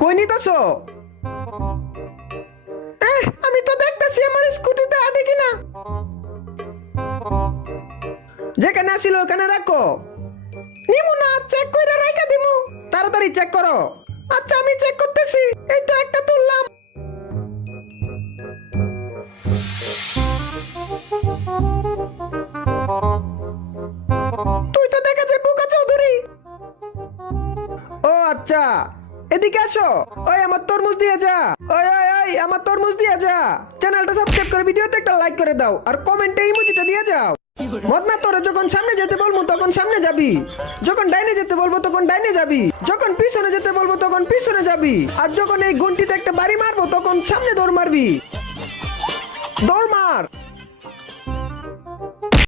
কই নিতাছো? আমি তো দেখতেছি আমার স্কুটিতে আটে কিনা। যেখানে আসিল ওখানে রাখো। নিমু না, চেক কইরা রাইখা দিমু। তাড়াতাড়ি চেক করো। আচ্ছা আমি চেক করতেছি। এই তো একটা তুললাম। তুই তো দেখা যায় বোকা চৌধুরী। ও আচ্ছা, এদিকে আসো। ওই আমার তরমুজ দিয়ে যা। ওই ওই ওই আমার তরমুজ দিয়ে যা। চ্যানেলটা সাবস্ক্রাইব করে ভিডিওতে একটা লাইক করে দাও আর কমেন্টে ইমোজিটা দিয়ে যাও। মদনা তোরে যখন সামনে যেতে বলবো তখন সামনে যাবি, যখন ডাইনে যেতে বলবো তখন ডাইনে যাবি, যখন পিছনে যেতে বলবো তখন পিছনে যাবি, আর যখন এই ঘন্টিতে একটা বাড়ি মারবো তখন সামনে দৌড় মারবি। দৌড় মার।